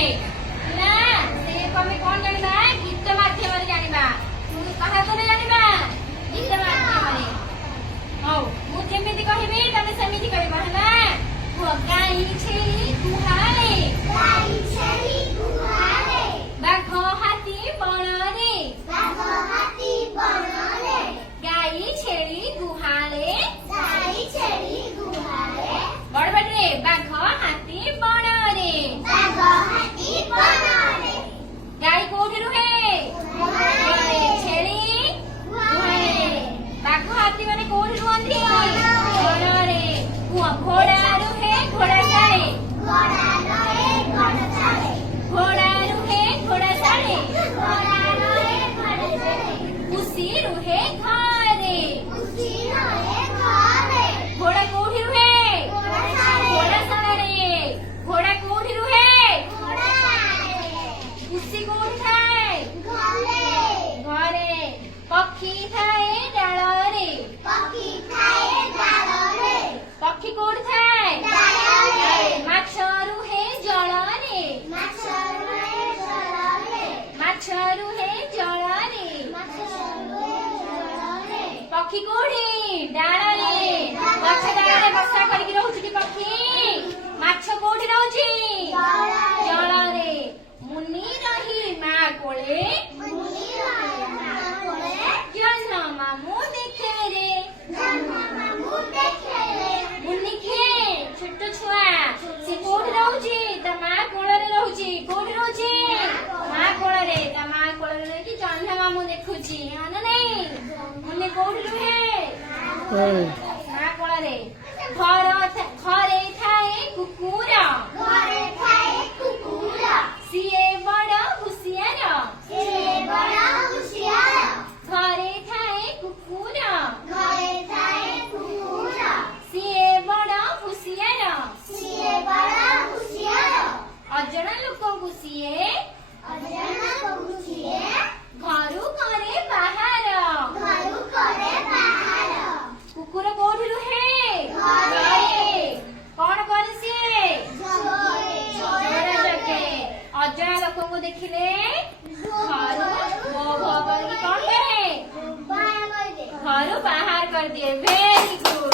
ना से कमे कोन जानिबा गीत माध्यम रे जानिबा कहा कोने जानिबा गीत माध्यम रे हौ मु जेमिति कहिबी तमे सेमिति कहबा हला वो गाई छेली गुहाले बाघ हाथी बणरे गाई छेली गुहाले बड़ बड़े बाघ हाथी बणरे गाई कोठी रुहे छेली गुहाले बाघ हाथी माने कोठी रुहंती बणरे घोड़ा रुहे घोड़ा साले घोड़ा रुहे घोड़ा साले खुशी रुहे घरे घोड़ा कोठी रुहे घोड़ा साले घोड़ा कोठी रुहे खुशी कोठी थाए घरे पक्षी थाए डालरे पक्षी कोठी थाए माछ रुहे जलरे माछ रुहे जलरे पक्षी कोठी डालरे गछ डालरे बसा करिक रहउछि कि पक्षी माछ कोठी रहउछि जलरे मुनि रही मा कोळे जन्म मामू देखे रे मुनि के छोट छुआ से कोठी रहउछि त मा कोळरे रहउछि कोठी रहउछि मा कोळरे त मा कोळरे कि जन्म मामू देखुछि अन नै मुनि कोठी रुहे मा कोळरे घरे थाए कुकुर सिए बड़ हुसियार घरे थाए कुकुर सिए बड़ हुसियार अजଣା ଲୋକଙ୍କୁ ସିଏ ଘରୁ କରେ ବାହାର କୁକୁର କୋଉଠି ରୁହେ କଣ କରେ ସିଏ ଚୋର ଜଗେ ଅଜଣା ଲୋକଙ୍କୁ ଦେଖିଲେ ଘରୁ ଭୋ ଭୋ କରିକି କଣ କରେ ଘରୁ ବାହାର କରିଦିଏ ଭେରି ଗୁଡ୍।